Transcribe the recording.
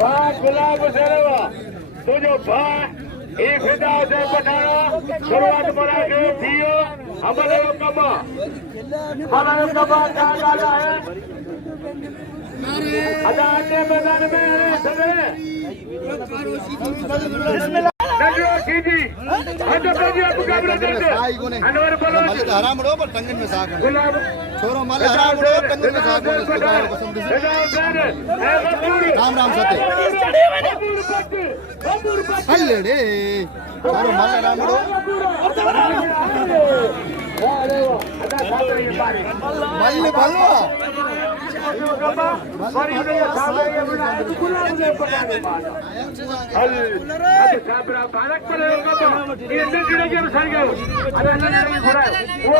वाह गुलाम हुसैन वाह तुझो भाई ये फिदा हुसैन पठान शुरुआत मलाखरो थियो हमारे कमा क्या गाला है अदा आटे मैदान में सदे नजरो शीदी हद पर जी अब मुकाबला करते अनवर बलोच मल हराम रो पर टंगन में साग गुलाम छोरो मल हराम रो टंगन में साग फिदा हुसैन राम राम सते हल्ले रे छोरो मल हराम रो मल बलवा वो